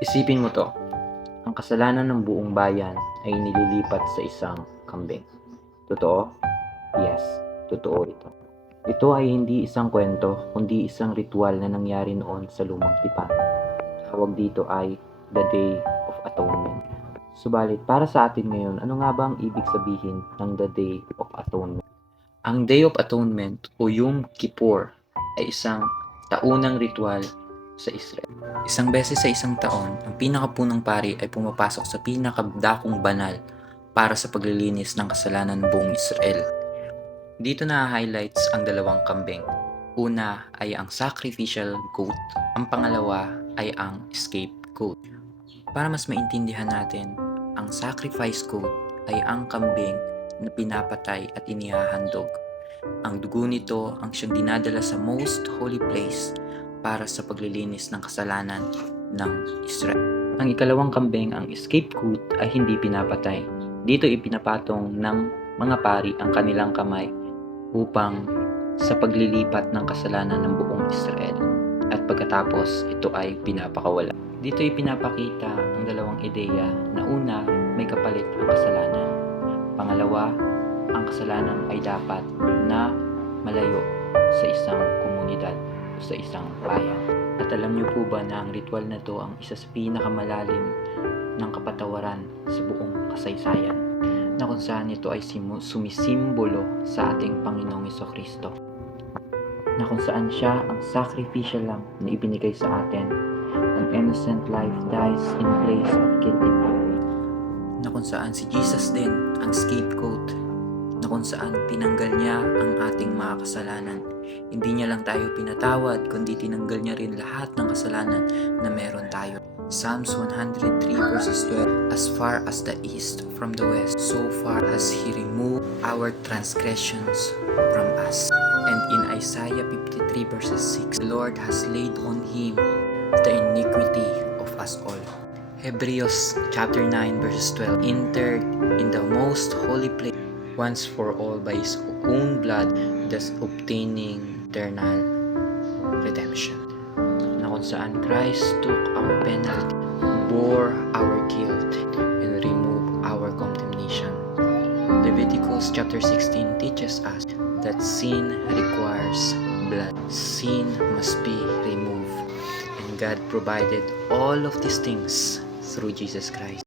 Isipin mo 'to, ang kasalanan ng buong bayan ay nililipat sa isang kambing. Totoo? Yes, totoo ito. Ito ay hindi isang kwento, kundi isang ritual na nangyari noon sa lumang tipan. Tawag dito ay the Day of Atonement. Subalit para sa atin ngayon, ano nga ba ang ibig sabihin ng the Day of Atonement? Ang Day of Atonement o Yom Kippur ay isang taunang ritual sa Israel. Isang beses sa isang taon, ang pinakapunong pari ay pumapasok sa pinakadakong banal para sa paglilinis ng kasalanan ng buong Israel. Dito na-highlights ang dalawang kambing. Una ay ang sacrificial goat, ang pangalawa ay ang scapegoat. Para mas maintindihan natin, ang sacrifice goat ay ang kambing na pinapatay at inihahandog. Ang dugo nito ang siyang dinadala sa most holy place para sa paglilinis ng kasalanan ng Israel. Ang ikalawang kambing, ang scapegoat, ay hindi pinapatay. Dito ipinapatong ng mga pari ang kanilang kamay upang sa paglilipat ng kasalanan ng buong Israel. At pagkatapos, ito ay pinapakawala. Dito ipinapakita ang dalawang ideya na una, may kapalit ang kasalanan. Pangalawa, ang kasalanan ay dapat na malayo sa isang komunidad o sa isang bayan. At alam niyo po ba na ang ritual na to ang isa sa pinakamalalim ng kapatawaran sa buong kasaysayan, na kung saan ito ay sumisimbolo sa ating Panginoong Jesucristo, na kung saan siya ang sacrificial lamb na ibinigay sa atin. An innocent life dies in place of guilty people. Na kung saan si Jesus din ang scapegoat, na kung saan tinanggal niya ang ating mga kasalanan. Hindi niya lang tayo pinatawad, kundi tinanggal niya rin lahat ng kasalanan na meron tayo. Psalms 103 verses 12, as far as the east from the west, so far as He removed our transgressions from us. And in Isaiah 53 verses 6, the Lord has laid on Him the iniquity of us all. Hebrews chapter 9 verses 12, entered in the most holy place once for all by His own blood, thus obtaining eternal redemption. Na kung saan Christ took our penalty, bore our guilt, and removed our condemnation. Leviticus chapter 16 teaches us that sin requires blood. Sin must be removed. And God provided all of these things through Jesus Christ.